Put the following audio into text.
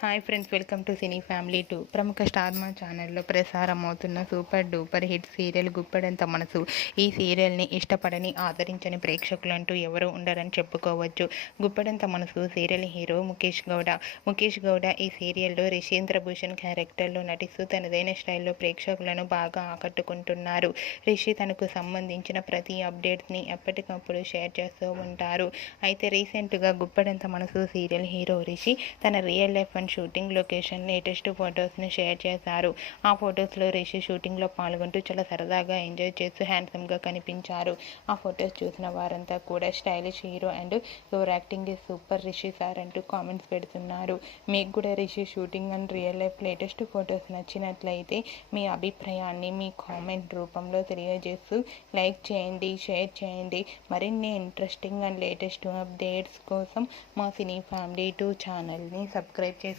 Hi friends, welcome to cine family 2. ప్రముఖ star మా ఛానల్లో ప్రసారం అవుతున్న super duper hit serial Guppedantha మనసు. ఈ సీరియల్ని ఇష్టపడని, ఆదరించని ప్రేక్షకులంటూ ఎవరు ఉండరని చెప్పుకోవచ్చు. గుప్పెడంత మనసు సీరియల్ హీరో ముఖేష్ గౌడ ఈ సీరియల్లో రిషేంద్ర భూషణ్ క్యారెక్టర్లో నటిస్తూ తనదైన స్టైల్లో ప్రేక్షకులను బాగా ఆకట్టుకుంటున్నారు. రిషి తనకు సంబంధించిన ప్రతి అప్డేట్ని ఎప్పటికప్పుడు షేర్ చేస్తూ ఉంటారు. అయితే రీసెంట్గా గుప్పెడంత మనసు సీరియల్ హీరో రిషి తన real life shooting location latest ఫొటోస్ను షేర్ చేశారు. ఆ ఫొటోస్లో రిషి షూటింగ్లో పాల్గొంటూ చాలా సరదాగా ఎంజాయ్ చేస్తూ హ్యాండ్సమ్గా కనిపించారు. ఆ ఫొటోస్ చూసిన వారంతా కూడా stylish hero and your acting is super Rishi sir అంటూ కామెంట్స్ పెడుతున్నారు. మీకు కూడా Rishi shooting and real life latest photos నచ్చినట్లయితే మీ అభిప్రాయాన్ని మీ కామెంట్ రూపంలో తెలియజేస్తూ లైక్ చేయండి, షేర్ చేయండి. మరిన్ని ఇంట్రెస్టింగ్ అండ్ లేటెస్ట్ అప్డేట్స్ కోసం మా సినీ ఫ్యామిలీ 2 ఛానల్ని సబ్స్క్రైబ్ చేసుకోండి.